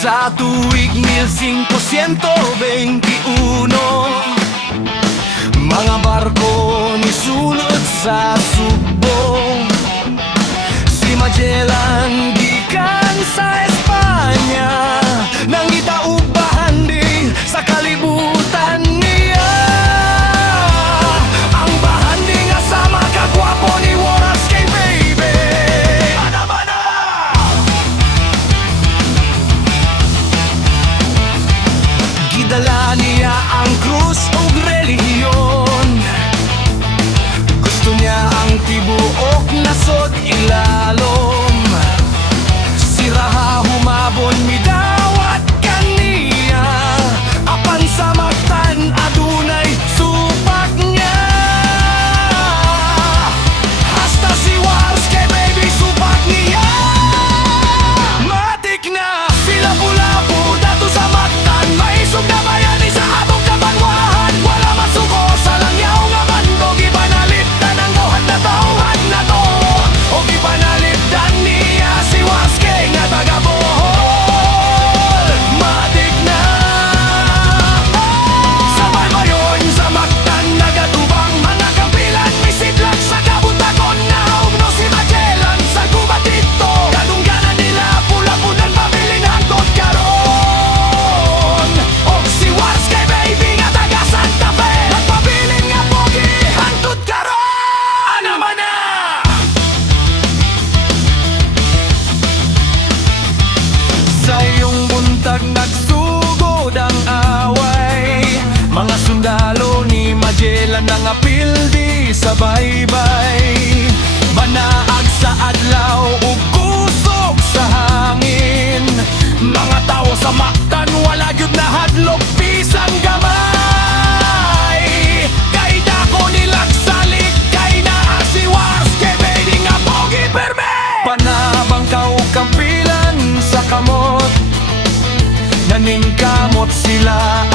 Sa tuwig 1521, mga barko ni sulod sa Subo. Si Magellan gikan sa Espanya, nang gitaubahan di sa kalibutan niya. Ang bahandi nga sa makagwapo ni Waras kay baby Ana-Mana. Gidala niya ang krus ug relihiyon. Gusto niya ang tibuok nasod ilalom. Siraha humabon midawat kaniya, apan sa magtan adunay supak niya. Hasta si Wars kay baby supak niya. Matik na sila pula-pu dato sa magtan, maisog na bayani sa atong kabanwahan. Wala masuko sa langyaw nga mandog, ipanalipdan ang buhat na tauhan na to. O ipanalipdan niya si Wars kay nga taga-Bohol. Matik na sabay mayon sa magtan nagatubang mga kampilan, misidlag sa kabutagon na umno si Magellan sa gubat dito. Kadungganan nila pula-punan pabilin hangtod karon. Og si Wars kay baby nga taga Santa Fe, nagpabilin nga pogi hangtod karon. Ana-Mana. Sa iyong buntag nagsugod ang away, mga sundalo ni Magellan nangapil di sa baybay. Manaag sa adlaw ug kusog sa hangin, mga tawo sa maktan wala gyud nahadlok pisang gamay. Kay dako nilang salik kay naa si Wars kay baby nga pogi perme. Panabang kau kampilan sa kamot, naningkamot sila